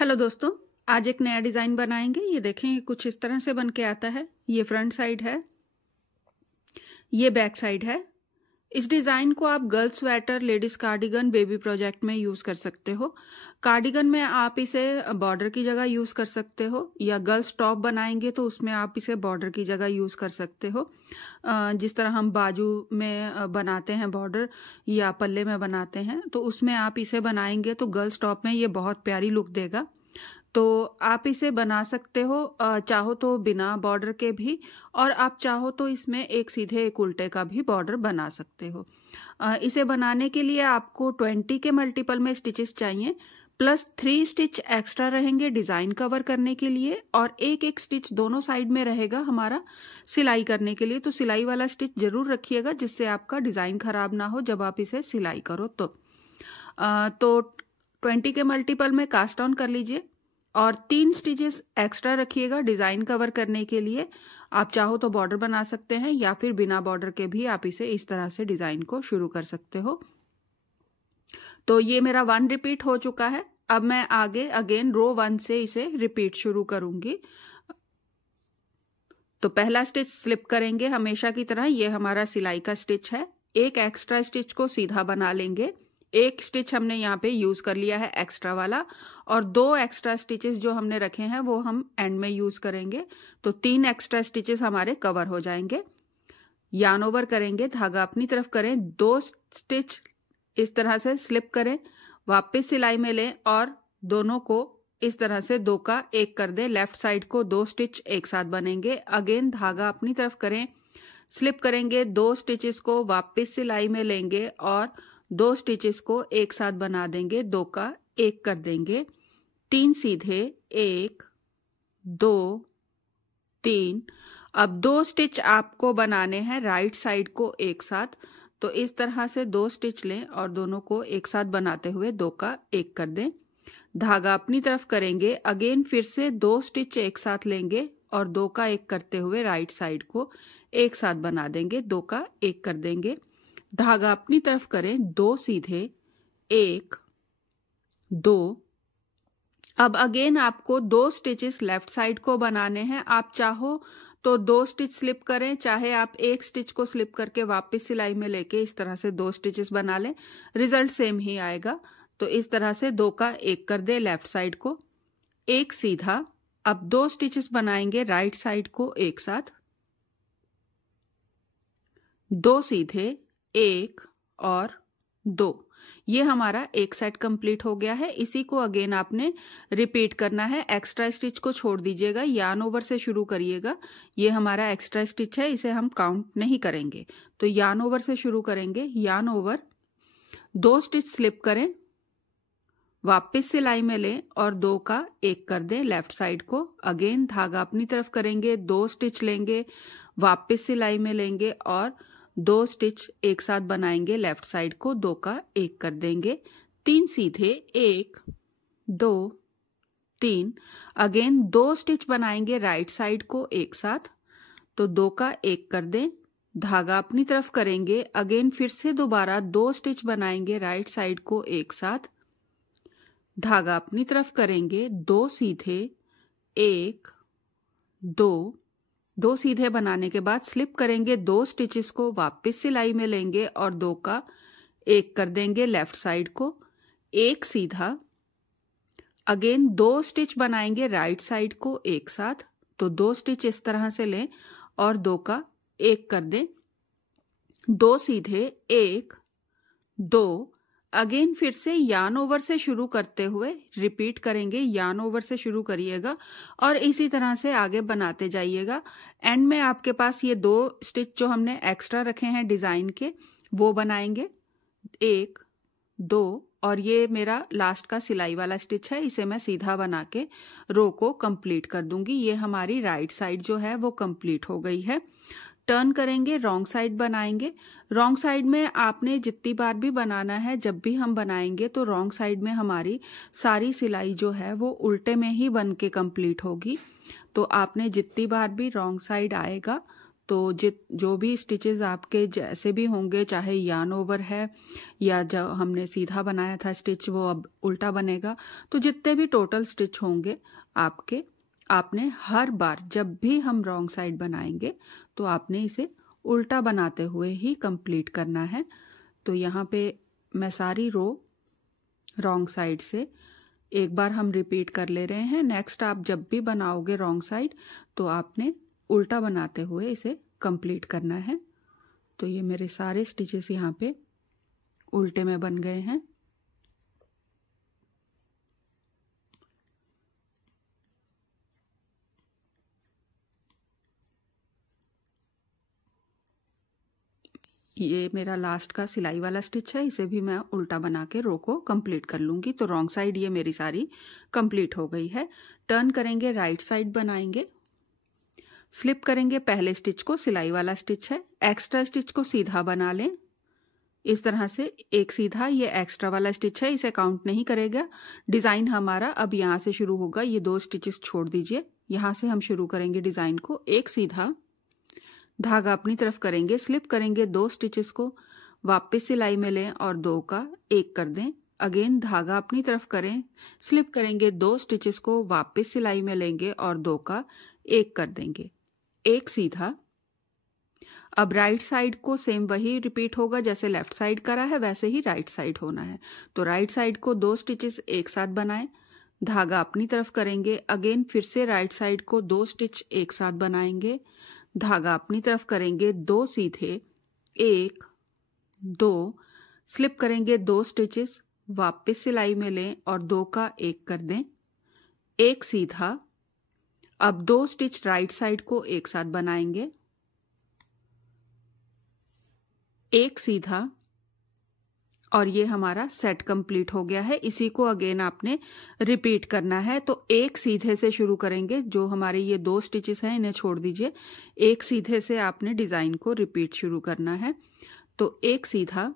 Hello दोस्तों, आज एक नया डिज़ाइन बनाएंगे। ये देखें, ये कुछ इस तरह से बन के आता है। ये फ्रंट साइड है, ये बैक साइड है। इस डिज़ाइन को आप girls sweater, ladies cardigan, baby project में यूज़ कर सकते हो। कार्डिगन में आप इसे बॉर्डर की जगह यूज़ कर सकते हो, या गर्ल्स टॉप बनाएंगे तो उसमें आप इसे बॉर्डर की जगह यूज़ कर सकते हो। जिस तरह हम बाजू में बनाते हैं बॉर्डर या पल्ले में बनाते हैं, तो उसमें आप इसे बनाएंगे तो गर्ल्स टॉप में ये बहुत प्यारी लुक देगा। तो आप इसे बना सकते हो, चाहो तो बिना बॉर्डर के भी, और आप चाहो तो इसमें एक सीधे एक उल्टे का भी बॉर्डर बना सकते हो। इसे बनाने के लिए आपको 20 के मल्टीपल में स्टिचेस चाहिए, प्लस 3 स्टिच एक्स्ट्रा रहेंगे डिज़ाइन कवर करने के लिए, और एक एक स्टिच दोनों साइड में रहेगा हमारा सिलाई करने के लिए। तो सिलाई वाला स्टिच जरूर रखिएगा, जिससे आपका डिज़ाइन खराब ना हो जब आप इसे सिलाई करो। तो 20 के मल्टीपल में कास्ट ऑन कर लीजिए, और 3 स्टिचेस एक्स्ट्रा रखिएगा डिज़ाइन कवर करने के लिए। आप चाहो तो बॉर्डर बना सकते हैं, या फिर बिना बॉर्डर के भी आप इसे इस तरह से डिज़ाइन को शुरू कर सकते हो। तो ये मेरा 1 रिपीट हो चुका है। अब मैं आगे अगेन रो 1 से इसे रिपीट शुरू करूंगी। तो पहला स्टिच स्लिप करेंगे हमेशा की तरह। ये हमारा सिलाई का स्टिच है। एक एक्स्ट्रा स्टिच को सीधा बना लेंगे। एक स्टिच हमने यहाँ पे यूज कर लिया है एक्स्ट्रा वाला, और 2 एक्स्ट्रा स्टिचेस जो हमने रखे हैं वो हम एंड में यूज करेंगे। तो 3 एक्स्ट्रा स्टिचेस हमारे कवर हो जाएंगे। यार्न ओवर करेंगे, धागा अपनी तरफ करें, 2 स्टिच इस तरह से स्लिप करें, वापस सिलाई में लें और दोनों को इस तरह से 2 का 1 कर दें। लेफ्ट साइड को 2 स्टिच एक साथ बनेंगे। अगेन धागा अपनी तरफ करें, स्लिप करेंगे, 2 स्टिचेस को वापस सिलाई में लेंगे और 2 स्टिचेस को एक साथ बना देंगे, 2 का 1 कर देंगे। 3 सीधे, 1 2 3। अब 2 स्टिच आपको बनाने हैं राइट साइड को एक साथ। तो इस तरह से 2 स्टिच लें और दोनों को एक साथ बनाते हुए 2 का 1 कर दें। धागा अपनी तरफ करेंगे, अगेन फिर से 2 स्टिच एक साथ लेंगे और 2 का 1 करते हुए राइट साइड को एक साथ बना देंगे, 2 का 1 कर देंगे। धागा अपनी तरफ करें, 2 सीधे, 1 2। अब अगेन आपको 2 स्टिचेस लेफ्ट साइड को बनाने हैं। आप चाहो तो 2 स्टिच स्लिप करें, चाहे आप एक स्टिच को स्लिप करके वापस सिलाई में लेके इस तरह से 2 स्टिचेस बना लें, रिजल्ट सेम ही आएगा। तो इस तरह से 2 का 1 कर दे लेफ्ट साइड को, 1 सीधा। अब 2 स्टिचेस बनाएंगे राइट साइड को एक साथ, 2 सीधे, 1 और 2। ये हमारा एक सेट कंप्लीट हो गया है। इसी को अगेन आपने रिपीट करना है। एक्स्ट्रा स्टिच को छोड़ दीजिएगा, यार्न ओवर से शुरू करिएगा। ये हमारा एक्स्ट्रा स्टिच है, इसे हम काउंट नहीं करेंगे। तो यार्न ओवर से शुरू करेंगे। यार्न ओवर, 2 स्टिच स्लिप करें, वापस सिलाई में लें और 2 का 1 कर दें लेफ्ट साइड को। अगेन धागा अपनी तरफ करेंगे, 2 स्टिच लेंगे, वापस सिलाई में लेंगे और 2 स्टिच एक साथ बनाएंगे लेफ्ट साइड को, 2 का 1 कर देंगे। 3 सीधे, 1 2 3। अगेन 2 स्टिच बनाएंगे राइट साइड को एक साथ, तो 2 का 1 कर दें। धागा अपनी तरफ करेंगे, अगेन फिर से दोबारा 2 स्टिच बनाएंगे राइट साइड को एक साथ। धागा अपनी तरफ करेंगे, 2 सीधे, 1 2 सीधे बनाने के बाद स्लिप करेंगे, 2 स्टिचेस को वापस सिलाई में लेंगे और 2 का 1 कर देंगे लेफ्ट साइड को, 1 सीधा। अगेन 2 स्टिच बनाएंगे राइट साइड को एक साथ, तो 2 स्टिच इस तरह से लें और 2 का 1 कर दें, 2 सीधे, 1 2। अगेन फिर से यार्न ओवर से शुरू करते हुए रिपीट करेंगे। यार्न ओवर से शुरू करिएगा और इसी तरह से आगे बनाते जाइएगा। एंड में आपके पास ये 2 स्टिच जो हमने एक्स्ट्रा रखे हैं डिजाइन के, वो बनाएंगे, 1 2। और ये मेरा लास्ट का सिलाई वाला स्टिच है, इसे मैं सीधा बना के रो को कंप्लीट कर दूंगी। ये हमारी राइट साइड जो है वो कंप्लीट हो गई है। टर्न करेंगे, रॉन्ग साइड बनाएंगे। रॉन्ग साइड में आपने जितनी बार भी बनाना है, जब भी हम बनाएंगे तो रॉन्ग साइड में हमारी सारी सिलाई जो है वो उल्टे में ही बन के कंप्लीट होगी। तो आपने जितनी बार भी रॉन्ग साइड आएगा तो जो भी स्टिचेस आपके जैसे भी होंगे, चाहे यार्न ओवर है या जो हमने सीधा बनाया था स्टिच वो अब उल्टा बनेगा, तो जितने भी टोटल स्टिच होंगे आपने हर बार जब भी हम रॉन्ग साइड बनाएंगे तो आपने इसे उल्टा बनाते हुए ही कंप्लीट करना है। तो यहाँ पे मैं सारी रो रॉन्ग साइड से एक बार हम रिपीट कर ले रहे हैं। नेक्स्ट आप जब भी बनाओगे रॉन्ग साइड तो आपने उल्टा बनाते हुए इसे कंप्लीट करना है। तो ये मेरे सारे स्टिचेस यहाँ पे उल्टे में बन गए हैं। ये मेरा लास्ट का सिलाई वाला स्टिच है, इसे भी मैं उल्टा बना के रो को कंप्लीट कर लूँगी। तो रॉन्ग साइड ये मेरी सारी कंप्लीट हो गई है। टर्न करेंगे, राइट साइड बनाएंगे, स्लिप करेंगे, पहले स्टिच को सिलाई वाला स्टिच है, एक्स्ट्रा स्टिच को सीधा बना लें इस तरह से। एक सीधा, ये एक्स्ट्रा वाला स्टिच है, इसे काउंट नहीं करेगा। डिज़ाइन हमारा अब यहाँ से शुरू होगा, ये 2 स्टिचेस छोड़ दीजिए, यहाँ से हम शुरू करेंगे डिज़ाइन को। एक सीधा, धागा अपनी तरफ करेंगे, स्लिप करेंगे, 2 स्टिचेस को वापस सिलाई में लें और 2 का 1 कर दें। अगेन धागा अपनी तरफ करें, स्लिप करेंगे, 2 स्टिचेस को वापस सिलाई में लेंगे और 2 का 1 कर देंगे। एक सीधा। अब राइट साइड को सेम वही रिपीट होगा, जैसे लेफ्ट साइड करा है वैसे ही राइट साइड होना है। तो राइट साइड को 2 स्टिचेस एक साथ बनाएं, धागा अपनी तरफ करेंगे, अगेन फिर से राइट साइड को 2 स्टिच एक साथ बनाएंगे, धागा अपनी तरफ करेंगे, 2 सीधे, 1 2, स्लिप करेंगे, 2 स्टिचेस वापस सिलाई में लें और 2 का 1 कर दें। एक सीधा। अब 2 स्टिच राइट साइड को एक साथ बनाएंगे, एक सीधा, और ये हमारा सेट कंप्लीट हो गया है। इसी को अगेन आपने रिपीट करना है। तो एक सीधे से शुरू करेंगे, जो हमारे ये 2 स्टिचेस हैं इन्हें छोड़ दीजिए, एक सीधे से आपने डिज़ाइन को रिपीट शुरू करना है। तो एक सीधा,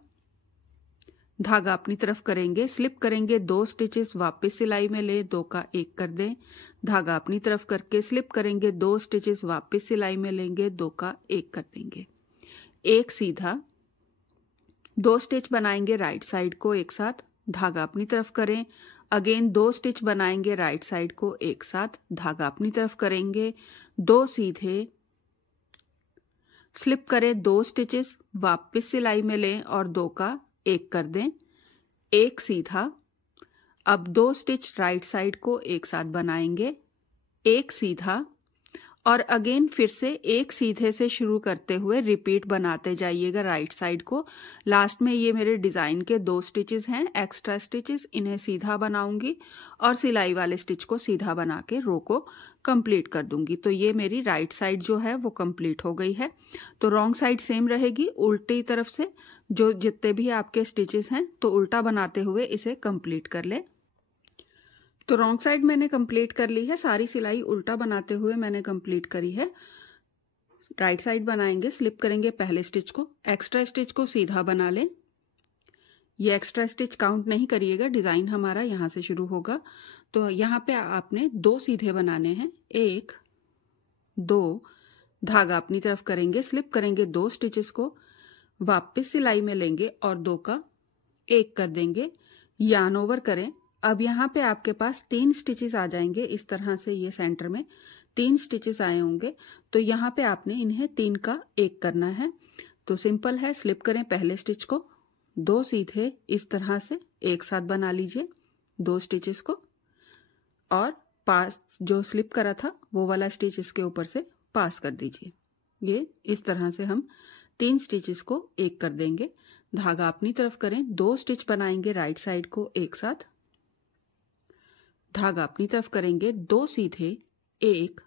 धागा अपनी तरफ करेंगे, स्लिप करेंगे, 2 स्टिचेस वापस सिलाई में ले, 2 का 1 कर दें, धागा अपनी तरफ करके स्लिप करेंगे, 2 स्टिचेस वापस सिलाई में लेंगे, 2 का 1 कर देंगे। एक सीधा, 2 स्टिच बनाएंगे राइट साइड को एक साथ, धागा अपनी तरफ करें, अगेन 2 स्टिच बनाएंगे राइट साइड को एक साथ, धागा अपनी तरफ करेंगे, 2 सीधे, स्लिप करें, 2 स्टिचेस वापस सिलाई में लें और 2 का 1 कर दें। एक सीधा। अब 2 स्टिच राइट साइड को एक साथ बनाएंगे, एक सीधा, और अगेन फिर से एक सीधे से शुरू करते हुए रिपीट बनाते जाइएगा राइट साइड को। लास्ट में ये मेरे डिज़ाइन के 2 स्टिचेस हैं एक्स्ट्रा स्टिचेस, इन्हें सीधा बनाऊंगी और सिलाई वाले स्टिच को सीधा बना के रो को कंप्लीट कर दूंगी। तो ये मेरी राइट साइड जो है वो कंप्लीट हो गई है। तो रॉन्ग साइड सेम रहेगी, उल्टी तरफ से जो जितने भी आपके स्टिचेस हैं तो उल्टा बनाते हुए इसे कंप्लीट कर ले। तो रॉन्ग साइड मैंने कंप्लीट कर ली है, सारी सिलाई उल्टा बनाते हुए मैंने कंप्लीट करी है। राइट साइड बनाएंगे, स्लिप करेंगे पहले स्टिच को, एक्स्ट्रा स्टिच को सीधा बना लें। ये एक्स्ट्रा स्टिच काउंट नहीं करिएगा, डिज़ाइन हमारा यहाँ से शुरू होगा। तो यहाँ पे आपने 2 सीधे बनाने हैं, 1 2, धागा अपनी तरफ करेंगे, स्लिप करेंगे, 2 स्टिचेस को वापस सिलाई में लेंगे और 2 का 1 कर देंगे, यार्न ओवर करें। अब यहाँ पे आपके पास 3 स्टिचेस आ जाएंगे इस तरह से, ये सेंटर में 3 स्टिचेस आए होंगे। तो यहाँ पे आपने इन्हें 3 का 1 करना है। तो सिंपल है, स्लिप करें पहले स्टिच को, 2 सीधे इस तरह से एक साथ बना लीजिए 2 स्टिचेस को, और पास जो स्लिप करा था वो वाला स्टिच इसके ऊपर से पास कर दीजिए। ये इस तरह से हम 3 स्टिचेस को 1 कर देंगे। धागा अपनी तरफ करें, 2 स्टिच बनाएंगे राइट साइड को एक साथ, धागा अपनी तरफ करेंगे, 2 सीधे, 1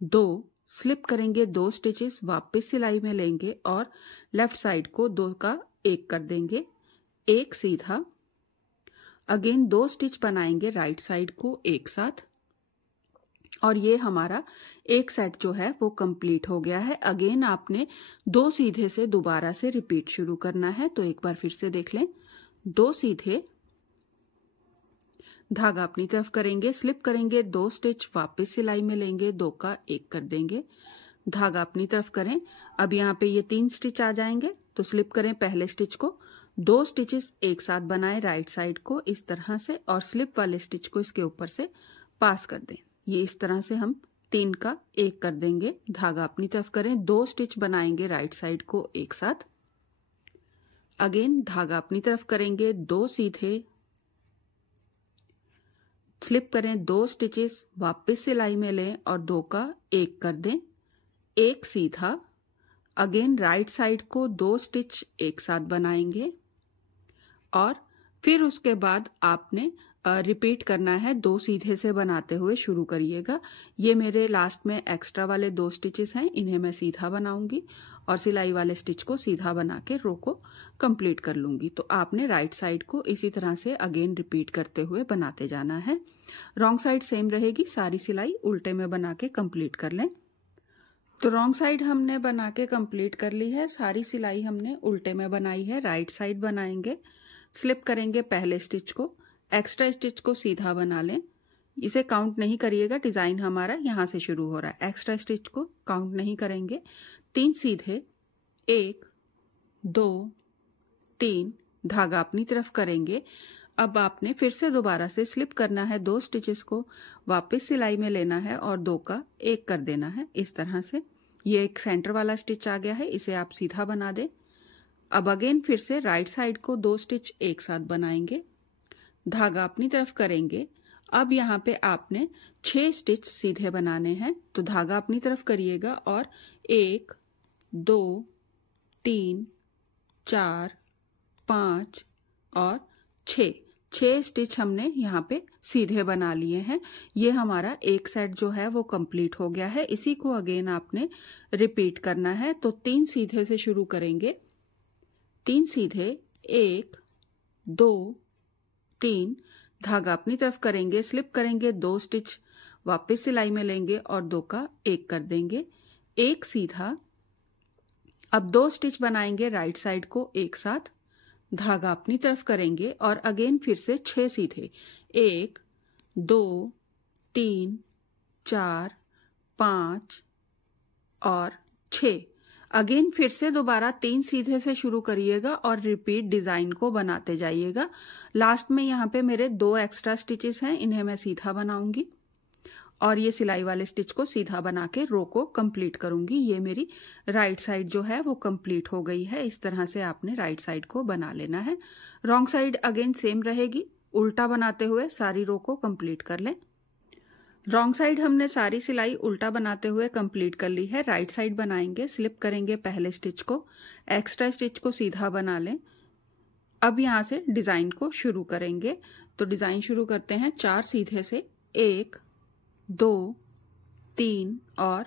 2, स्लिप करेंगे, 2 स्टिचेस वापस सिलाई में लेंगे और लेफ्ट साइड को 2 का 1 कर देंगे, एक सीधा, अगेन 2 स्टिच बनाएंगे राइट साइड को एक साथ, और ये हमारा एक सेट जो है वो कंप्लीट हो गया है। अगेन आपने 2 सीधे से दोबारा से रिपीट शुरू करना है। तो एक बार फिर से देख लें, 2 सीधे, धागा अपनी तरफ करेंगे, स्लिप करेंगे, 2 स्टिच वापस सिलाई में लेंगे, 2 का 1 कर देंगे, धागा अपनी तरफ करें। अब यहाँ पे ये 3 स्टिच आ जाएंगे, तो स्लिप करें पहले स्टिच को, 2 स्टिचेस एक साथ बनाएं राइट साइड को इस तरह से, और स्लिप वाले स्टिच को इसके ऊपर से पास कर दें। ये इस तरह से हम 3 का 1 कर देंगे। धागा अपनी तरफ करें, 2 स्टिच बनाएंगे राइट साइड को एक साथ। अगेन धागा अपनी तरफ करेंगे, 2 सीधे, स्लिप करें 2 स्टिचेस, वापस सिलाई में लें और 2 का 1 कर दें, 1 सीधा। अगेन राइट साइड को 2 स्टिच एक साथ बनाएंगे और फिर उसके बाद आपने रिपीट करना है, 2 सीधे से बनाते हुए शुरू करिएगा। ये मेरे लास्ट में एक्स्ट्रा वाले 2 स्टिचेस हैं, इन्हें मैं सीधा बनाऊंगी और सिलाई वाले स्टिच को सीधा बना के रो को कंप्लीट कर लूंगी। तो आपने राइट साइड को इसी तरह से अगेन रिपीट करते हुए बनाते जाना है। रॉन्ग साइड सेम रहेगी, सारी सिलाई उल्टे में बना के कंप्लीट कर लें। तो रॉन्ग साइड हमने बना के कंप्लीट कर ली है, सारी सिलाई हमने उल्टे में बनाई है। राइट साइड बनाएंगे, स्लिप करेंगे पहले स्टिच को, एक्स्ट्रा स्टिच को सीधा बना लें। इसे काउंट नहीं करिएगा, डिजाइन हमारा यहाँ से शुरू हो रहा है, एक्स्ट्रा स्टिच को काउंट नहीं करेंगे। 3 सीधे, 1 2 3, धागा अपनी तरफ करेंगे। अब आपने फिर से दोबारा से स्लिप करना है, 2 स्टिचेस को वापस सिलाई में लेना है और 2 का 1 कर देना है इस तरह से। ये एक सेंटर वाला स्टिच आ गया है, इसे आप सीधा बना दें। अब अगेन फिर से राइट साइड को 2 स्टिच एक साथ बनाएंगे, धागा अपनी तरफ करेंगे। अब यहाँ पे आपने 6 स्टिच सीधे बनाने हैं, तो धागा अपनी तरफ करिएगा और 1 2 3 4 5 और 6 स्टिच हमने यहाँ पे सीधे बना लिए हैं। ये हमारा एक सेट जो है वो कंप्लीट हो गया है। इसी को अगेन आपने रिपीट करना है। तो 3 सीधे से शुरू करेंगे, 3 सीधे, 1 2 3, धागा अपनी तरफ करेंगे, स्लिप करेंगे, 2 स्टिच वापस सिलाई में लेंगे और 2 का 1 कर देंगे, 1 सीधा। अब 2 स्टिच बनाएंगे राइट साइड को एक साथ, धागा अपनी तरफ करेंगे और अगेन फिर से 6 सीधे, 1 2 3 4 5 और 6। अगेन फिर से दोबारा 3 सीधे से शुरू करिएगा और रिपीट डिजाइन को बनाते जाइएगा। लास्ट में यहाँ पे मेरे 2 एक्स्ट्रा स्टिचेस हैं, इन्हें मैं सीधा बनाऊंगी और ये सिलाई वाले स्टिच को सीधा बना के रो को कंप्लीट करूंगी। ये मेरी राइट साइड जो है वो कंप्लीट हो गई है। इस तरह से आपने राइट साइड को बना लेना है। रॉन्ग साइड अगेन सेम रहेगी, उल्टा बनाते हुए सारी रो को कंप्लीट कर लें। रॉन्ग साइड हमने सारी सिलाई उल्टा बनाते हुए कंप्लीट कर ली है। राइट साइड बनाएंगे, स्लिप करेंगे पहले स्टिच को, एक्स्ट्रा स्टिच को सीधा बना लें। अब यहाँ से डिजाइन को शुरू करेंगे। तो डिजाइन शुरू करते हैं 4 सीधे से, 1 2 3 और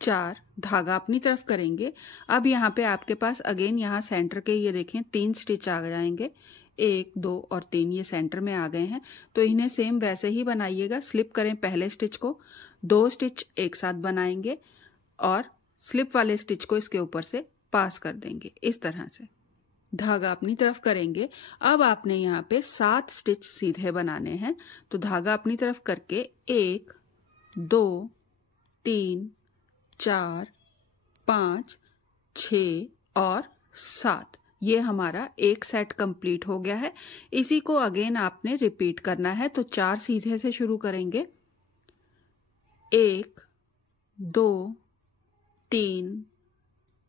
4, धागा अपनी तरफ करेंगे। अब यहाँ पे आपके पास अगेन यहाँ सेंटर के ये देखें 3 स्टिच आ जाएंगे, 1 2 और 3 ये सेंटर में आ गए हैं। तो इन्हें सेम वैसे ही बनाइएगा। स्लिप करें पहले स्टिच को, 2 स्टिच एक साथ बनाएंगे और स्लिप वाले स्टिच को इसके ऊपर से पास कर देंगे इस तरह से, धागा अपनी तरफ करेंगे। अब आपने यहाँ पे 7 स्टिच सीधे बनाने हैं। तो धागा अपनी तरफ करके 1 2 3 4 5 6 और 7, ये हमारा एक सेट कंप्लीट हो गया है। इसी को अगेन आपने रिपीट करना है। तो 4 सीधे से शुरू करेंगे, 1 2 3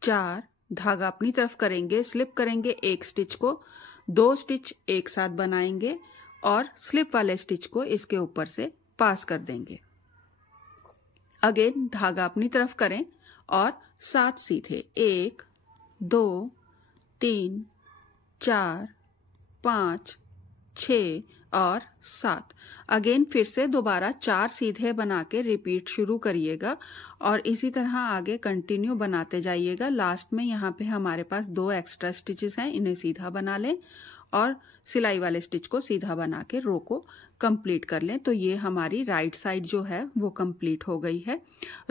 4, धागा अपनी तरफ करेंगे, स्लिप करेंगे 1 स्टिच को, 2 स्टिच एक साथ बनाएंगे और स्लिप वाले स्टिच को इसके ऊपर से पास कर देंगे। अगेन धागा अपनी तरफ करें और 7 सीधे, 1 2 3 4 5 6 और 7। अगेन फिर से दोबारा 4 सीधे बना के रिपीट शुरू करिएगा और इसी तरह आगे कंटिन्यू बनाते जाइएगा। लास्ट में यहाँ पे हमारे पास 2 एक्स्ट्रा स्टिचेस हैं, इन्हें सीधा बना लें और सिलाई वाले स्टिच को सीधा बना के रो को कंप्लीट कर लें। तो ये हमारी राइट साइड जो है वो कंप्लीट हो गई है।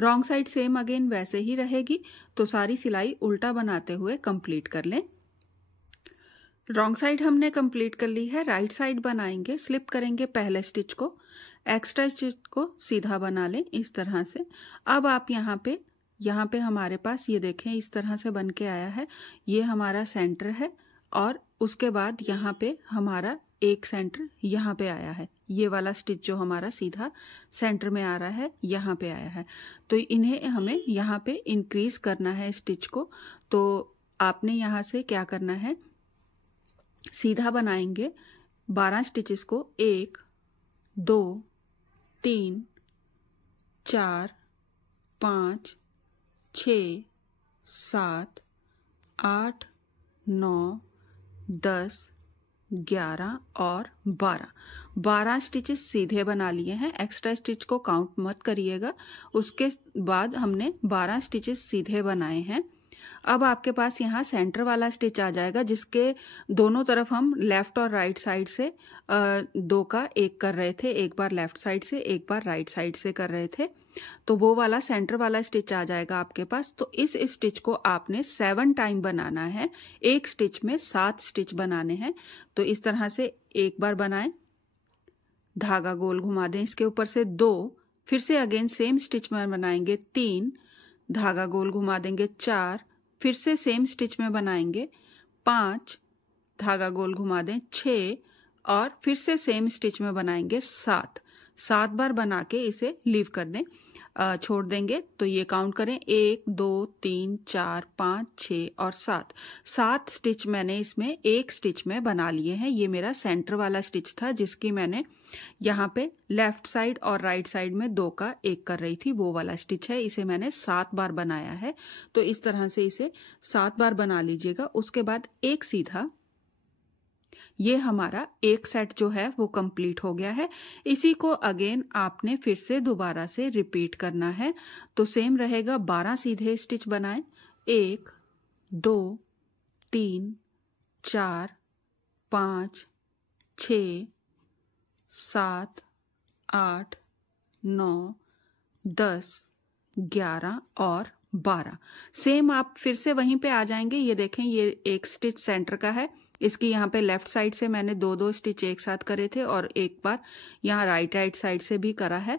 रॉन्ग साइड सेम अगेन वैसे ही रहेगी। तो सारी सिलाई उल्टा बनाते हुए कंप्लीट कर लें। रॉन्ग साइड हमने कंप्लीट कर ली है। राइट साइड बनाएंगे, स्लिप करेंगे पहले स्टिच को, एक्स्ट्रा स्टिच को सीधा बना लें इस तरह से। अब आप यहाँ पे यहाँ पे हमारे पास ये देखें इस तरह से बन के आया है। ये हमारा सेंटर है और उसके बाद यहाँ पे हमारा एक सेंटर यहाँ पे आया है। ये वाला स्टिच जो हमारा सीधा सेंटर में आ रहा है यहाँ पे आया है। तो इन्हें हमें यहाँ पे इंक्रीज करना है स्टिच को। तो आपने यहाँ से क्या करना है, सीधा बनाएंगे 12 स्टिचेस को 1 2 3 4 5 6 7 8 9 10 11 और 12 स्टिचेस सीधे बना लिए हैं। एक्स्ट्रा स्टिच को काउंट मत करिएगा। उसके बाद हमने 12 स्टिचेस सीधे बनाए हैं। अब आपके पास यहाँ सेंटर वाला स्टिच आ जाएगा जिसके दोनों तरफ हम लेफ्ट और राइट साइड से 2 का 1 कर रहे थे। एक बार लेफ्ट साइड से एक बार राइट साइड से कर रहे थे। तो वो वाला सेंटर वाला स्टिच आ जाएगा आपके पास। तो इस स्टिच को आपने 7 टाइम बनाना है। एक स्टिच में 7 स्टिच बनाने हैं। तो इस तरह से एक बार बनाएं, धागा गोल घुमा दें, इसके ऊपर से 2, फिर से अगेन सेम स्टिच में बनाएंगे 3, धागा गोल घुमा देंगे 4, फिर से सेम स्टिच में बनाएंगे 5, धागा गोल घुमा दें 6 और फिर से सेम स्टिच में बनाएंगे 7 बार बना के इसे लीव कर दें, छोड़ देंगे। तो ये काउंट करें 1 2 3 4 5 6 और 7 स्टिच मैंने इसमें एक स्टिच में बना लिए हैं। ये मेरा सेंटर वाला स्टिच था जिसकी मैंने यहाँ पे लेफ्ट साइड और राइट साइड में 2 का 1 कर रही थी, वो वाला स्टिच है। इसे मैंने 7 बार बनाया है। तो इस तरह से इसे 7 बार बना लीजिएगा। उसके बाद एक सीधा, ये हमारा एक सेट जो है वो कंप्लीट हो गया है। इसी को अगेन आपने फिर से दोबारा से रिपीट करना है। तो सेम रहेगा, 12 सीधे स्टिच बनाएं, 1 2 3 4 5 6 7 8 9 10 11 और 12। सेम आप फिर से वहीं पे आ जाएंगे। ये देखें, ये एक स्टिच सेंटर का है। इसकी यहाँ पे लेफ्ट साइड से मैंने 2 स्टिच एक साथ करे थे और एक बार यहाँ राइट साइड से भी करा है।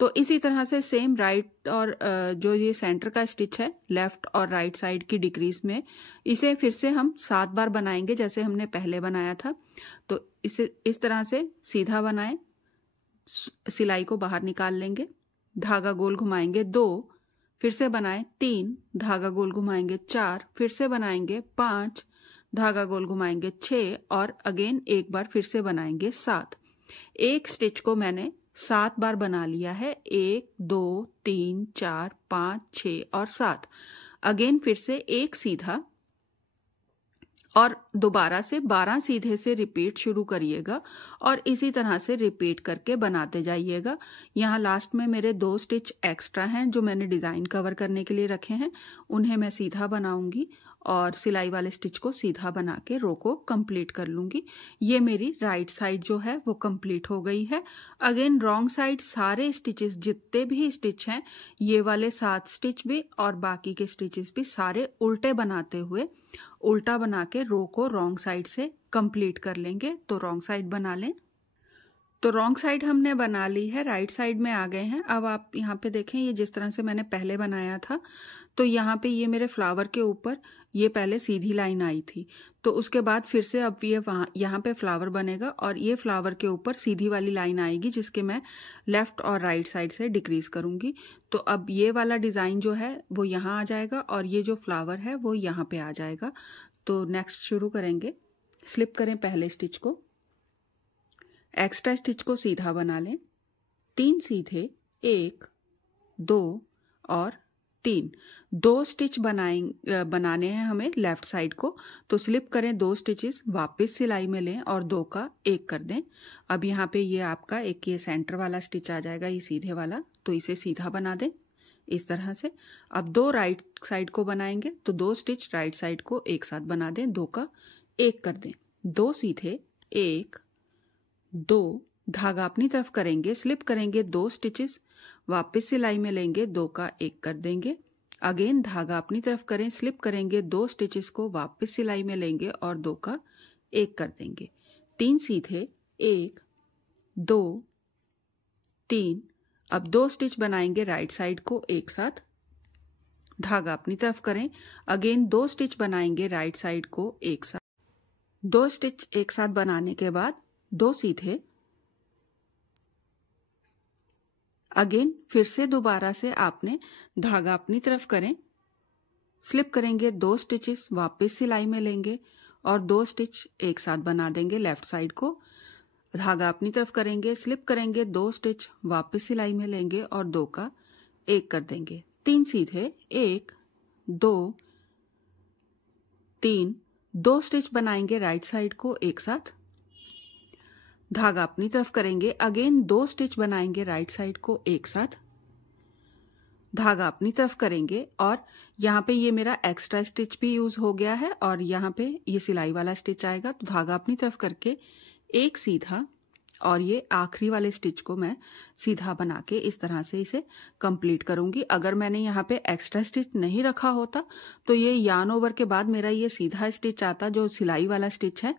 तो इसी तरह से सेम राइट और जो ये सेंटर का स्टिच है लेफ्ट और राइट साइड की डिक्रीज में, इसे फिर से हम 7 बार बनाएंगे जैसे हमने पहले बनाया था। तो इसे इस तरह से सीधा बनाएं, सिलाई को बाहर निकाल लेंगे, धागा गोल घुमाएंगे 2, फिर से बनाएं 3, धागा गोल घुमाएंगे 4, फिर से बनाएंगे 5, धागा गोल घुमाएंगे 6 और अगेन एक बार फिर से बनाएंगे 7। एक स्टिच को मैंने 7 बार बना लिया है, 1 2 3 4 5 6 और 7। अगेन फिर से एक सीधा और दोबारा से 12 सीधे से रिपीट शुरू करिएगा और इसी तरह से रिपीट करके बनाते जाइएगा। यहाँ लास्ट में मेरे 2 स्टिच एक्स्ट्रा हैं जो मैंने डिज़ाइन कवर करने के लिए रखे हैं, उन्हें मैं सीधा बनाऊंगी और सिलाई वाले स्टिच को सीधा बना के रो को कंप्लीट कर लूंगी। ये मेरी राइट साइड जो है वो कंप्लीट हो गई है। अगेन रॉन्ग साइड सारे स्टिचेस जितने भी स्टिच हैं, ये वाले 7 स्टिच भी और बाकी के स्टिचेस भी सारे उल्टे बनाते हुए, उल्टा बना के रो को रॉन्ग साइड से कंप्लीट कर लेंगे। तो रॉन्ग साइड बना लें। तो रॉन्ग साइड हमने बना ली है, राइट साइड में आ गए हैं। अब आप यहाँ पे देखें, ये जिस तरह से मैंने पहले बनाया था, तो यहाँ पे ये मेरे फ्लावर के ऊपर ये पहले सीधी लाइन आई थी। तो उसके बाद फिर से अब ये वहाँ यहाँ पे फ्लावर बनेगा और ये फ्लावर के ऊपर सीधी वाली लाइन आएगी जिसके मैं लेफ्ट और राइट साइड से डिक्रीज करूँगी। तो अब ये वाला डिज़ाइन जो है वो यहाँ आ जाएगा और ये जो फ्लावर है वो यहाँ पे आ जाएगा। तो नेक्स्ट शुरू करेंगे। स्लिप करें पहले स्टिच को, एक्स्ट्रा स्टिच को सीधा बना लें, 3 सीधे, 1 2 और 3, 2 स्टिच बनाने हैं हमें लेफ्ट साइड को। तो स्लिप करें 2 स्टिचेस, वापस सिलाई में लें और 2 का 1 कर दें। अब यहाँ पे ये आपका एक ये सेंटर वाला स्टिच आ जाएगा, ये सीधे वाला, तो इसे सीधा बना दें इस तरह से। अब 2 राइट साइड को बनाएंगे तो 2 स्टिच राइट साइड को एक साथ बना दें, 2 का 1 कर दें, 2 सीधे, 1 2, धागा अपनी तरफ करेंगे, स्लिप करेंगे 2 स्टिचेस, वापस सिलाई में लेंगे, 2 का 1 कर देंगे। अगेन धागा अपनी तरफ करें, स्लिप करेंगे 2 स्टिचेस को, वापस सिलाई में लेंगे और 2 का 1 कर देंगे। 3 सीधे, 1 2 3। अब 2 स्टिच बनाएंगे राइट साइड को एक साथ, धागा अपनी तरफ करें। अगेन 2 स्टिच बनाएंगे राइट साइड को एक साथ। 2 स्टिच एक साथ बनाने के बाद 2 सीधे। अगेन फिर से दोबारा से आपने धागा अपनी तरफ करें, स्लिप करेंगे 2 स्टिचेस, वापस सिलाई में लेंगे और 2 स्टिच एक साथ बना देंगे लेफ्ट साइड को। धागा अपनी तरफ करेंगे, स्लिप करेंगे 2 स्टिच, वापस सिलाई में लेंगे और 2 का 1 कर देंगे। 3 सीधे, 1 2 3, 2 स्टिच बनाएंगे राइट साइड को एक साथ। धागा अपनी तरफ करेंगे, अगेन 2 स्टिच बनाएंगे राइट साइड को एक साथ। धागा अपनी तरफ करेंगे और यहाँ पे ये मेरा एक्स्ट्रा स्टिच भी यूज हो गया है और यहाँ पे ये सिलाई वाला स्टिच आएगा। तो धागा अपनी तरफ करके एक सीधा और ये आखिरी वाले स्टिच को मैं सीधा बना के इस तरह से इसे कंप्लीट करूंगी। अगर मैंने यहाँ पे एक्स्ट्रा स्टिच नहीं रखा होता तो ये यार्न ओवर के बाद मेरा ये सीधा स्टिच आता जो सिलाई वाला स्टिच है।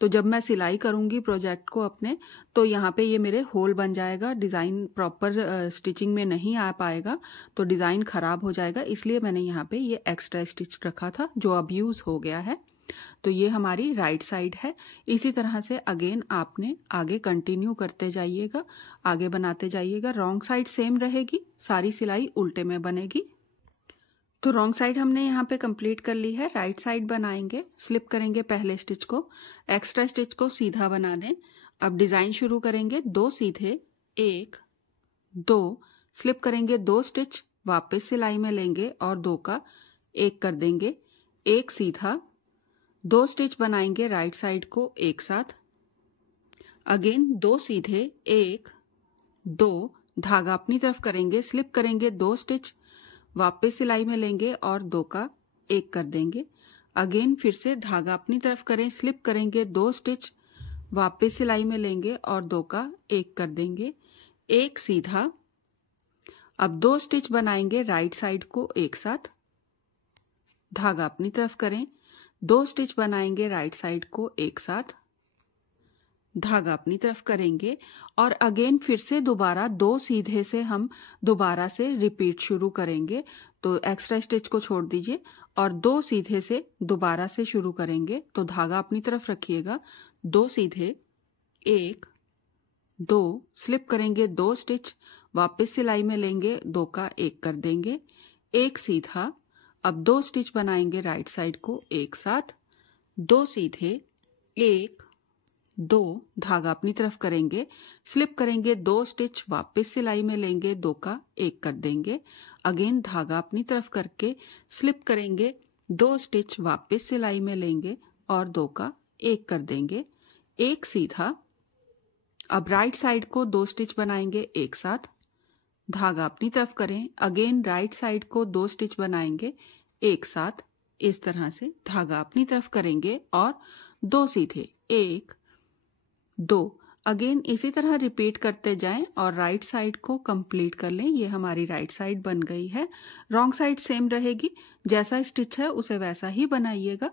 तो जब मैं सिलाई करूंगी प्रोजेक्ट को अपने, तो यहाँ पे ये मेरे होल बन जाएगा, डिज़ाइन प्रॉपर स्टिचिंग में नहीं आ पाएगा, तो डिज़ाइन खराब हो जाएगा। इसलिए मैंने यहाँ पे ये एक्स्ट्रा स्टिच रखा था जो अब यूज़ हो गया है। तो ये हमारी राइट साइड है। इसी तरह से अगेन आपने आगे कंटिन्यू करते जाइएगा, आगे बनाते जाइएगा। रॉन्ग साइड सेम रहेगी, सारी सिलाई उल्टे में बनेगी। तो रॉन्ग साइड हमने यहाँ पे कंप्लीट कर ली है। राइट साइड बनाएंगे, स्लिप करेंगे पहले स्टिच को, एक्स्ट्रा स्टिच को सीधा बना दें। अब डिजाइन शुरू करेंगे। 2 सीधे, 1 2, स्लिप करेंगे 2 स्टिच, वापस सिलाई में लेंगे और 2 का 1 कर देंगे। 1 सीधा, 2 स्टिच बनाएंगे राइट साइड को एक साथ। अगेन 2 सीधे, 1 2, धागा अपनी तरफ करेंगे, स्लिप करेंगे 2 स्टिच, वापस सिलाई में लेंगे और 2 का 1 कर देंगे। अगेन फिर से धागा अपनी तरफ करें, स्लिप करेंगे 2 स्टिच, वापस सिलाई में लेंगे और 2 का 1 कर देंगे। 1 सीधा। अब 2 स्टिच बनाएंगे राइट साइड को एक साथ। धागा अपनी तरफ करें, 2 स्टिच बनाएंगे राइट साइड को एक साथ। धागा अपनी तरफ करेंगे और अगेन फिर से दोबारा 2 सीधे से हम दोबारा से रिपीट शुरू करेंगे। तो एक्स्ट्रा स्टिच को छोड़ दीजिए और 2 सीधे से दोबारा से शुरू करेंगे। तो धागा अपनी तरफ रखिएगा, 2 सीधे, 1 2, स्लिप करेंगे 2 स्टिच, वापस सिलाई में लेंगे, 2 का 1 कर देंगे। 1 सीधा। अब 2 स्टिच बनाएंगे राइट साइड को एक साथ। 2 सीधे, 1 2, धागा अपनी तरफ करेंगे, स्लिप करेंगे 2 स्टिच, वापस सिलाई में लेंगे, 2 का 1 कर देंगे। अगेन धागा अपनी तरफ करके स्लिप करेंगे 2 स्टिच, वापस सिलाई में लेंगे और 2 का 1 कर देंगे। 1 सीधा। अब राइट साइड को 2 स्टिच बनाएंगे एक साथ। धागा अपनी तरफ करें, अगेन राइट साइड को 2 स्टिच बनाएंगे एक साथ। इस तरह से धागा अपनी तरफ करेंगे और 2 सीधे, 1 2, अगेन इसी तरह रिपीट करते जाएं और राइट साइड को कंप्लीट कर लें। ये हमारी राइट साइड बन गई है। रॉन्ग साइड सेम रहेगी, जैसा स्टिच है उसे वैसा ही बनाइएगा।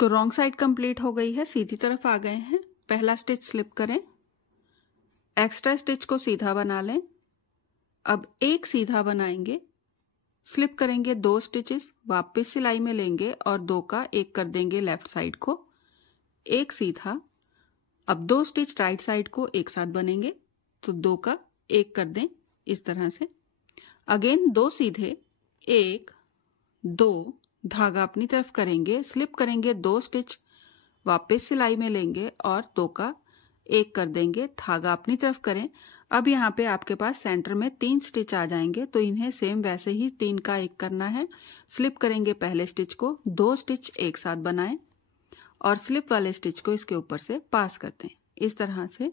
तो रॉन्ग साइड कंप्लीट हो गई है, सीधी तरफ आ गए हैं। पहला स्टिच स्लिप करें, एक्स्ट्रा स्टिच को सीधा बना लें। अब 1 सीधा बनाएंगे, स्लिप करेंगे 2 स्टिचेस, वापस सिलाई में लेंगे और 2 का 1 कर देंगे लेफ्ट साइड को। 1 सीधा। अब 2 स्टिच राइट साइड को एक साथ बनेंगे, तो 2 का 1 कर दें इस तरह से। अगेन 2 सीधे, 1 2, धागा अपनी तरफ करेंगे, स्लिप करेंगे 2 स्टिच, वापस सिलाई में लेंगे और 2 का 1 कर देंगे। धागा अपनी तरफ करें। अब यहाँ पे आपके पास सेंटर में 3 स्टिच आ जाएंगे, तो इन्हें सेम वैसे ही 3 का 1 करना है। स्लिप करेंगे पहले स्टिच को, 2 स्टिच एक साथ बनाएं और स्लिप वाले स्टिच को इसके ऊपर से पास कर दें। इस तरह से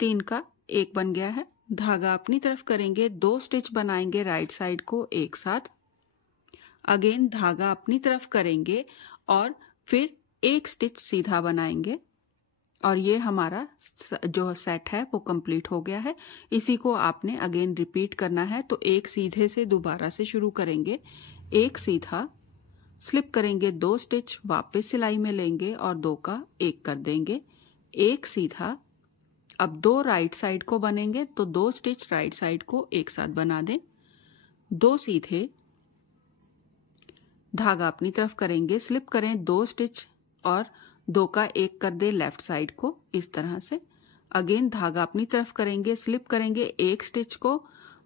3 का 1 बन गया है। धागा अपनी तरफ करेंगे, 2 स्टिच बनाएंगे राइट साइड को एक साथ। अगेन धागा अपनी तरफ करेंगे और फिर 1 स्टिच सीधा बनाएंगे और ये हमारा जो सेट है वो कंप्लीट हो गया है। इसी को आपने अगेन रिपीट करना है। तो 1 सीधे से दोबारा से शुरू करेंगे। 1 सीधा, स्लिप करेंगे 2 स्टिच, वापस सिलाई में लेंगे और 2 का 1 कर देंगे। 1 सीधा। अब 2 राइट साइड को बनेंगे, तो 2 स्टिच राइट साइड को एक साथ बना दें। 2 सीधे, धागा अपनी तरफ करेंगे, स्लिप करें 2 स्टिच और 2 का 1 कर दे लेफ्ट साइड को इस तरह से। अगेन धागा अपनी तरफ करेंगे, स्लिप करेंगे 1 स्टिच को,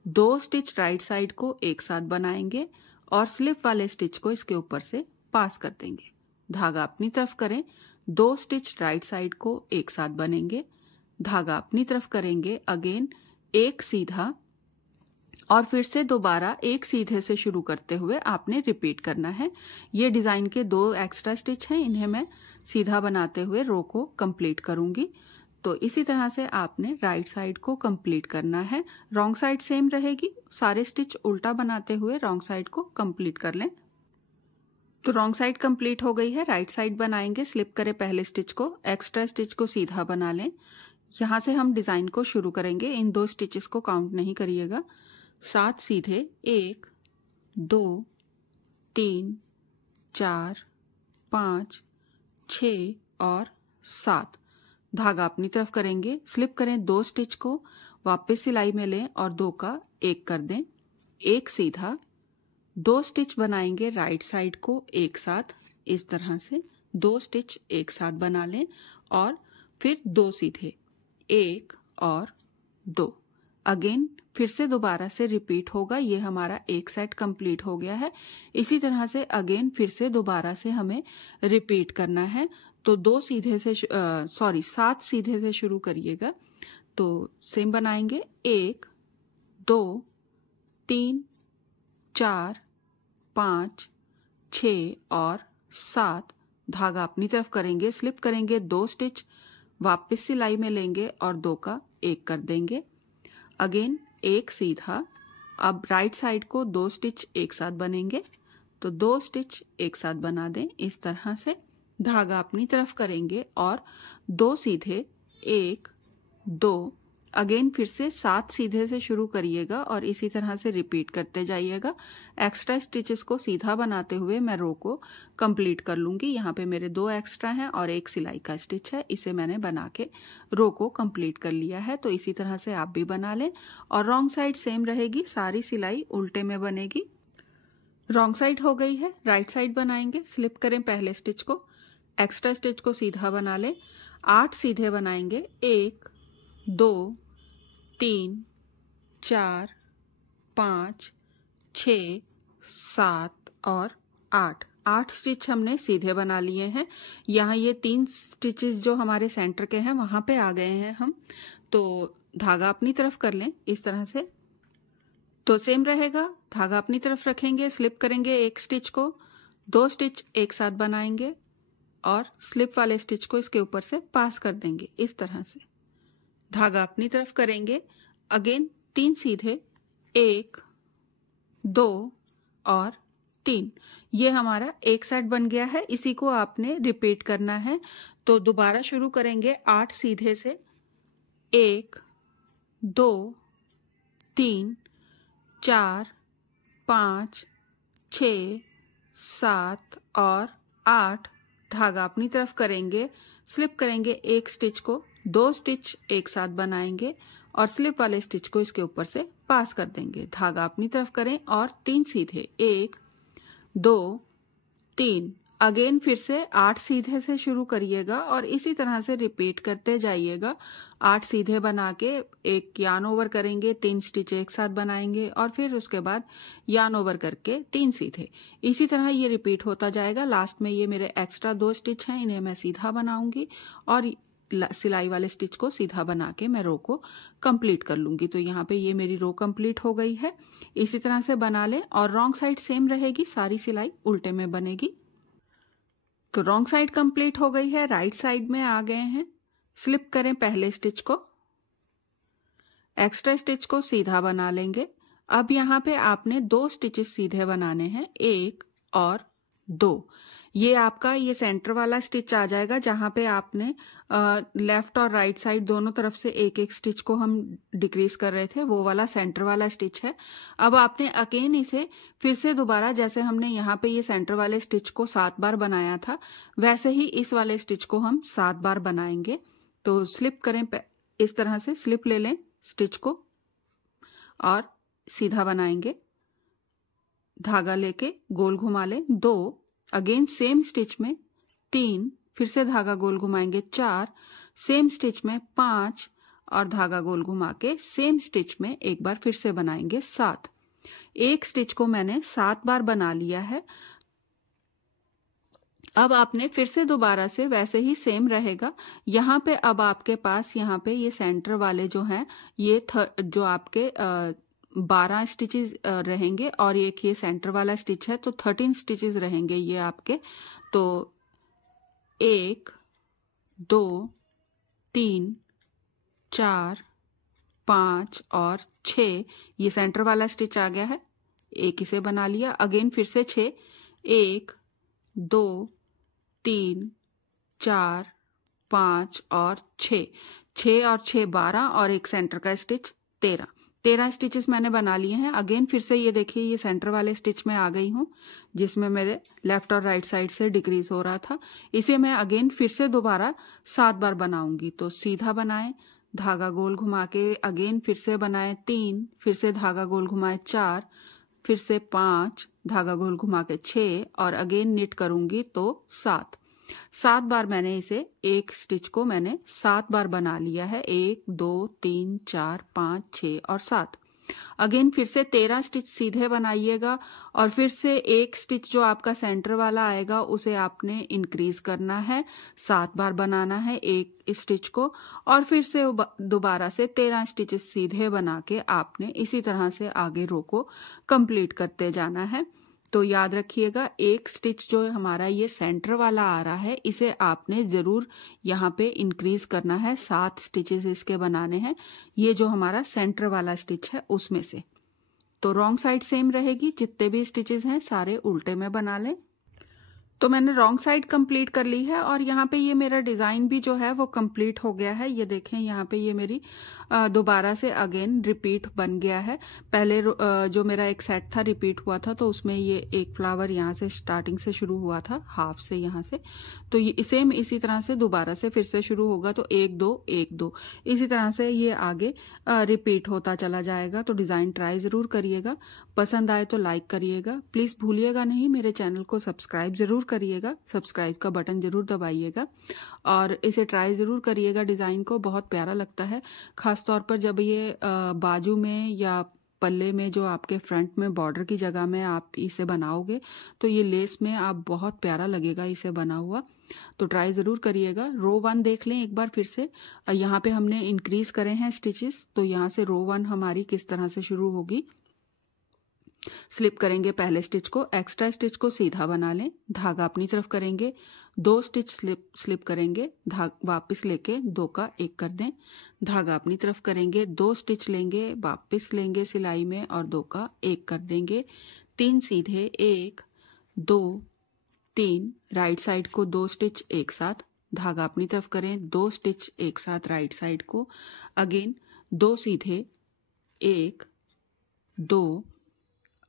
2 स्टिच राइट साइड को एक साथ बनाएंगे और स्लिप वाले स्टिच को इसके ऊपर से पास कर देंगे। धागा अपनी तरफ करें, 2 स्टिच राइट साइड को एक साथ बनेंगे, धागा अपनी तरफ करेंगे, अगेन एक सीधा और फिर से दोबारा एक सीधे से शुरू करते हुए आपने रिपीट करना है। ये डिजाइन के 2 एक्स्ट्रा स्टिच हैं, इन्हें मैं सीधा बनाते हुए रो को कंप्लीट करूंगी। तो इसी तरह से आपने राइट साइड को कंप्लीट करना है। रॉन्ग साइड सेम रहेगी, सारे स्टिच उल्टा बनाते हुए रॉन्ग साइड को कंप्लीट कर लें। तो रॉन्ग साइड कंप्लीट हो गई है, राइट साइड बनाएंगे, स्लिप करें पहले स्टिच को, एक्स्ट्रा स्टिच को सीधा बना लें। यहां से हम डिजाइन को शुरू करेंगे, इन 2 स्टिचेस को काउंट नहीं करिएगा। 7 सीधे 1 2 3 4 5 6 और 7। धागा अपनी तरफ करेंगे, स्लिप करें 2 स्टिच को, वापस सिलाई में लें और 2 का 1 कर दें, एक सीधा, 2 स्टिच बनाएंगे राइट साइड को एक साथ इस तरह से, 2 स्टिच एक साथ बना लें और फिर 2 सीधे 1 और 2। अगेन फिर से दोबारा से रिपीट होगा, ये हमारा एक सेट कंप्लीट हो गया है। इसी तरह से अगेन फिर से दोबारा से हमें रिपीट करना है। तो 2 सीधे से 7 सीधे से शुरू करिएगा। तो सेम बनाएंगे, 1 2 3 4 5 6 और 7। धागा अपनी तरफ करेंगे, स्लिप करेंगे 2 स्टिच, वापस सिलाई में लेंगे और 2 का 1 कर देंगे। अगेन एक सीधा, अब राइट साइड को 2 स्टिच एक साथ बनेंगे, तो 2 स्टिच एक साथ बना दें इस तरह से। धागा अपनी तरफ करेंगे और 2 सीधे 1 2। अगेन फिर से 7 सीधे से शुरू करिएगा और इसी तरह से रिपीट करते जाइएगा। एक्स्ट्रा स्टिचेस को सीधा बनाते हुए मैं रो को कंप्लीट कर लूंगी। यहाँ पे मेरे 2 एक्स्ट्रा हैं और एक सिलाई का स्टिच है, इसे मैंने बना के रो को कंप्लीट कर लिया है। तो इसी तरह से आप भी बना लें और रॉन्ग साइड सेम रहेगी, सारी सिलाई उल्टे में बनेगी। रॉन्ग साइड हो गई है, राइट साइड बनाएंगे, स्लिप करें पहले स्टिच को, एक्स्ट्रा स्टिच को सीधा बना लें, 8 सीधे बनाएंगे, 1 2 3 4 5 6 7 और 8 स्टिच हमने सीधे बना लिए हैं। यहाँ ये 3 स्टिचेस जो हमारे सेंटर के हैं वहां पे आ गए हैं हम। तो धागा अपनी तरफ कर लें इस तरह से, तो सेम रहेगा। धागा अपनी तरफ रखेंगे, स्लिप करेंगे 1 स्टिच को, 2 स्टिच एक साथ बनाएंगे और स्लिप वाले स्टिच को इसके ऊपर से पास कर देंगे इस तरह से। धागा अपनी तरफ करेंगे, अगेन 3 सीधे 1 2 और 3। ये हमारा एक सेट बन गया है, इसी को आपने रिपीट करना है। तो दोबारा शुरू करेंगे 8 सीधे से, 1 2 3 4 5 6 7 और 8। धागा अपनी तरफ करेंगे, स्लिप करेंगे 1 स्टिच को, 2 स्टिच एक साथ बनाएंगे और स्लिप वाले स्टिच को इसके ऊपर से पास कर देंगे। धागा अपनी तरफ करें और 3 सीधे 1 2 3। अगेन फिर से 8 सीधे से शुरू करिएगा और इसी तरह से रिपीट करते जाइएगा। 8 सीधे बना के एक यार्न ओवर करेंगे, 3 स्टिच एक साथ बनाएंगे और फिर उसके बाद यार्न ओवर करके 3 सीधे। इसी तरह ये रिपीट होता जाएगा। लास्ट में ये मेरे एक्स्ट्रा 2 स्टिच हैं, इन्हें मैं सीधा बनाऊंगी और सिलाई वाले स्टिच को सीधा बना के मैं रो को कंप्लीट कर लूंगी। तो यहाँ पे ये मेरी रो कंप्लीट हो गई है। इसी तरह से बना लें और रॉन्ग साइड सेम रहेगी, सारी सिलाई उल्टे में बनेगी। तो रॉन्ग साइड कंप्लीट हो गई है, राइट साइड में आ गए हैं। स्लिप करें पहले स्टिच को, एक्स्ट्रा स्टिच को सीधा बना लेंगे। अब यहाँ पे आपने 2 स्टिचेस सीधे बनाने हैं, 1 और 2। ये आपका ये सेंटर वाला स्टिच आ जाएगा जहां पे आपने लेफ्ट और राइट साइड दोनों तरफ से एक एक स्टिच को हम डिक्रीज कर रहे थे, वो वाला सेंटर वाला स्टिच है। अब आपने अगेन इसे फिर से दोबारा, जैसे हमने यहाँ पे ये सेंटर वाले स्टिच को 7 बार बनाया था, वैसे ही इस वाले स्टिच को हम 7 बार बनाएंगे। तो स्लिप करें, इस तरह से स्लिप ले लें स्टिच को और सीधा बनाएंगे। धागा लेके गोल घुमा लें 2, अगेन सेम स्टिच में 3, फिर से धागा गोल घुमाएंगे 4, सेम स्टिच में 5 और धागा गोल घुमा के सेम स्टिच में एक बार फिर से बनाएंगे 7। एक स्टिच को मैंने 7 बार बना लिया है। अब आपने फिर से दोबारा से वैसे ही सेम रहेगा। यहाँ पे अब आपके पास यहाँ पे ये सेंटर वाले जो हैं ये जो आपके 12 स्टिचेस रहेंगे और एक ये सेंटर वाला स्टिच है तो 13 स्टिचेस रहेंगे ये आपके। तो 1 2 3 4 5 और 6 ये सेंटर वाला स्टिच आ गया है। एक इसे बना लिया, अगेन फिर से 6, 1 2 3 4 5 और 6, 6 और 6 12 और एक सेंटर का स्टिच 13 स्टिचेस मैंने बना लिए हैं। अगेन फिर से ये देखिए ये सेंटर वाले स्टिच में आ गई हूँ जिसमें मेरे लेफ्ट और राइट साइड से डिक्रीज हो रहा था। इसे मैं अगेन फिर से दोबारा 7 बार बनाऊंगी। तो सीधा बनाएं, धागा गोल घुमा के अगेन फिर से बनाएं 3, फिर से धागा गोल घुमाएं 4, फिर से 5, धागा गोल घुमा के 6 और अगेन निट करूंगी तो 7 बार मैंने इसे एक स्टिच को मैंने 7 बार बना लिया है। 1 2 3 4 5 6 और 7। अगेन फिर से 13 स्टिच सीधे बनाइएगा और फिर से एक स्टिच जो आपका सेंटर वाला आएगा उसे आपने इंक्रीज करना है, 7 बार बनाना है एक स्टिच को और फिर से दोबारा से 13 स्टिचेस सीधे बना के आपने इसी तरह से आगे रो को कंप्लीट करते जाना है। तो याद रखिएगा एक स्टिच जो हमारा ये सेंटर वाला आ रहा है इसे आपने जरूर यहाँ पे इंक्रीज करना है, 7 स्टिचेस इसके बनाने हैं। ये जो हमारा सेंटर वाला स्टिच है उसमें से। तो रॉन्ग साइड सेम रहेगी, जितने भी स्टिचेस हैं सारे उल्टे में बना लें। तो मैंने रॉन्ग साइड कंप्लीट कर ली है और यहाँ पे ये मेरा डिज़ाइन भी जो है वो कंप्लीट हो गया है। ये देखें यहाँ पे ये मेरी दोबारा से अगेन रिपीट बन गया है। पहले जो मेरा एक सेट था रिपीट हुआ था तो उसमें ये एक फ्लावर यहाँ से स्टार्टिंग से शुरू हुआ था, हाफ से यहाँ से। तो ये सेम इसी तरह से दोबारा से फिर से शुरू होगा तो 1 2 1 2 इसी तरह से ये आगे रिपीट होता चला जाएगा। तो डिज़ाइन ट्राई ज़रूर करिएगा, पसंद आए तो लाइक करिएगा, प्लीज़ भूलिएगा नहीं मेरे चैनल को सब्सक्राइब ज़रूर करिएगा, सब्सक्राइब का बटन ज़रूर दबाइएगा और इसे ट्राई ज़रूर करिएगा। डिज़ाइन को बहुत प्यारा लगता है, ख़ास तौर पर जब ये बाजू में या पल्ले में जो आपके फ्रंट में बॉर्डर की जगह में आप इसे बनाओगे तो ये लेस में आप बहुत प्यारा लगेगा इसे बना हुआ। तो ट्राई ज़रूर करिएगा। रो 1 देख लें एक बार फिर से, यहाँ पे हमने इंक्रीज करे हैं स्टिचेस। तो यहाँ से रो 1 हमारी किस तरह से शुरू होगी। स्लिप करेंगे पहले स्टिच को, एक्स्ट्रा स्टिच को सीधा बना लें, धागा अपनी तरफ करेंगे, 2 स्टिच स्लिप करेंगे, वापस लेके 2 का 1 कर दें, धागा अपनी तरफ करेंगे, 2 स्टिच लेंगे, वापस लेंगे सिलाई में और 2 का 1 कर देंगे, 3 सीधे 1 2 3, राइट साइड को 2 स्टिच एक साथ, धागा अपनी तरफ करें, 2 स्टिच एक साथ राइट साइड को, अगेन 2 सीधे 1 2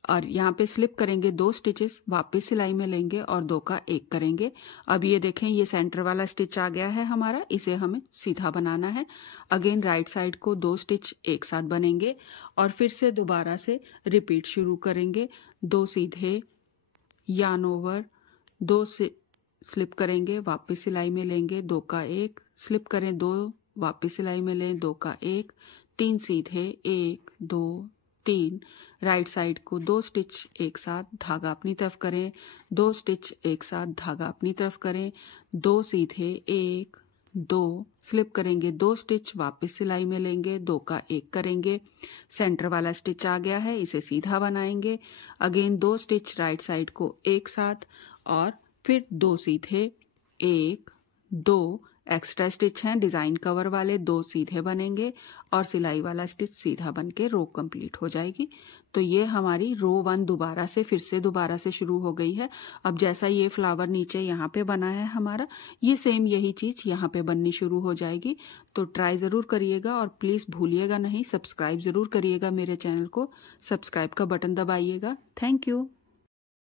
और यहाँ पे स्लिप करेंगे 2 स्टिचेस, वापस सिलाई में लेंगे और 2 का 1 करेंगे। अब ये देखें ये सेंटर वाला स्टिच आ गया है हमारा, इसे हमें सीधा बनाना है। अगेन राइट साइड को 2 स्टिच एक साथ बनेंगे और फिर से दोबारा से रिपीट शुरू करेंगे। 2 सीधे यार्न ओवर, 2 से स्लिप करेंगे, वापस सिलाई में लेंगे, 2 का 1 स्लिप करें, 2 वापस सिलाई में लें, 2 का 1, 3 सीधे 1 2 3, राइट साइड को 2 स्टिच एक साथ, धागा अपनी तरफ करें, 2 स्टिच एक साथ, धागा अपनी तरफ करें, 2 सीधे 1 2 स्लिप करेंगे, 2 स्टिच वापस सिलाई में लेंगे, 2 का 1 करेंगे, सेंटर वाला स्टिच आ गया है, इसे सीधा बनाएंगे। अगेन 2 स्टिच राइट साइड को एक साथ और फिर 2 सीधे 1 2 एक्स्ट्रा स्टिच हैं डिज़ाइन कवर वाले, 2 सीधे बनेंगे और सिलाई वाला स्टिच सीधा बन के रो कंप्लीट हो जाएगी। तो ये हमारी रो 1 दोबारा से शुरू हो गई है। अब जैसा ये फ्लावर नीचे यहाँ पे बना है हमारा, ये सेम यही चीज़ यहाँ पे बननी शुरू हो जाएगी। तो ट्राई ज़रूर करिएगा और प्लीज़ भूलिएगा नहीं सब्सक्राइब ज़रूर करिएगा मेरे चैनल को, सब्सक्राइब का बटन दबाइएगा। Thank you.